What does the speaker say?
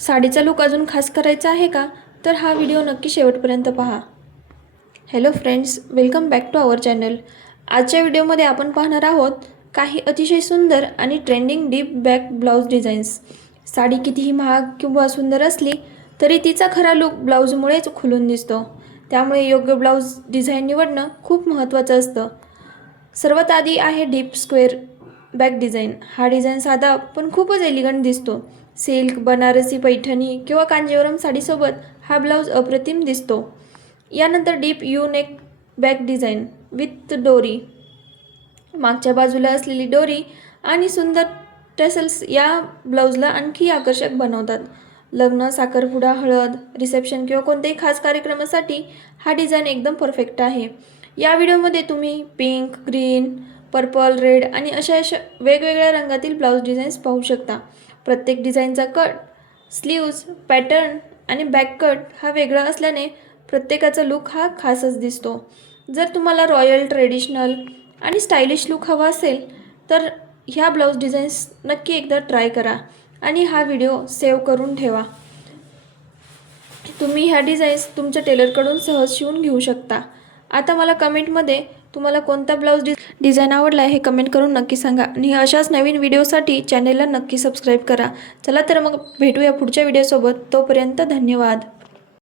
साडीचा लूक अजून खास करायचा आहे का? तर हा व्हिडिओ नक्की शेवटपर्यंत पहा. Hello friends, welcome back to our channel. आजच्या व्हिडिओमध्ये आपण पाहणार आहोत काही अतिशय सुंदर आणि trending deep back blouse designs. Sari कितीही महाग किंवा सुंदर असली तरी तिचा खरा लूक ब्लाऊजमुळेच खुलून दिसतो. त्यामुळे योग्य ब्लाऊज डिझाईन निवडणं खूप महत्त्वाचं असतं. सर्वात आधी आहे डीप स्क्वेअर बॅक डिझाईन. हा डिझाईन साधा पण खूपच एलिगंट दिसतो. सिल्क, बनारसी पैठणी किंवा कांजीवरम साडीसोबत हा ब्लाऊज अप्रतिम दिसतो. यानंतर deep you neck back design with डोरी. मागच्या बाजूला असलेली डोरी आणि सुंदर टॅसल्स या ब्लाऊजला आणखी आकर्षक बनवतात. लग्न, साखरपुडा, हळद, रिसेप्शन किंवा कोणत्याही खास कार्यक्रमासाठी हा डिझाईन एकदम परफेक्ट आहे. या व्हिडिओमध्ये तुम्ही पिंक, ग्रीन, पर्पल, रेड आणि अशा वेगवेगळ्या रंगातील ब्लाऊज डिझाईन्स पाहू शकता. प्रत्येक डिझाईनचा कट, स्लीव्ज, पॅटर्न आणि बॅक कट हा वेगळा असल्याने प्रत्येकाचा लूक हा खासच दिसतो. जर तुम्हाला रॉयल, ट्रेडिशनल आणि स्टायलिश लूक हवा असेल तर ह्या ब्लाऊज डिझाईन्स नक्की एकदा ट्राय करा आणि हा व्हिडिओ सेव्ह करून ठेवा. तुम्ही ह्या डिझाईन्स तुमच्या टेलरकडून सहज शिवून घेऊ शकता. आता मला कमेंटमध्ये तुम्हाला कोणता ब्लाऊज डिझाईन आवडला हे कमेंट करून नक्की सांगा आणि अशाच नवीन व्हिडिओसाठी चॅनेलला नक्की सबस्क्राईब करा. चला तर मग भेटूया पुढच्या व्हिडिओसोबत. तोपर्यंत धन्यवाद.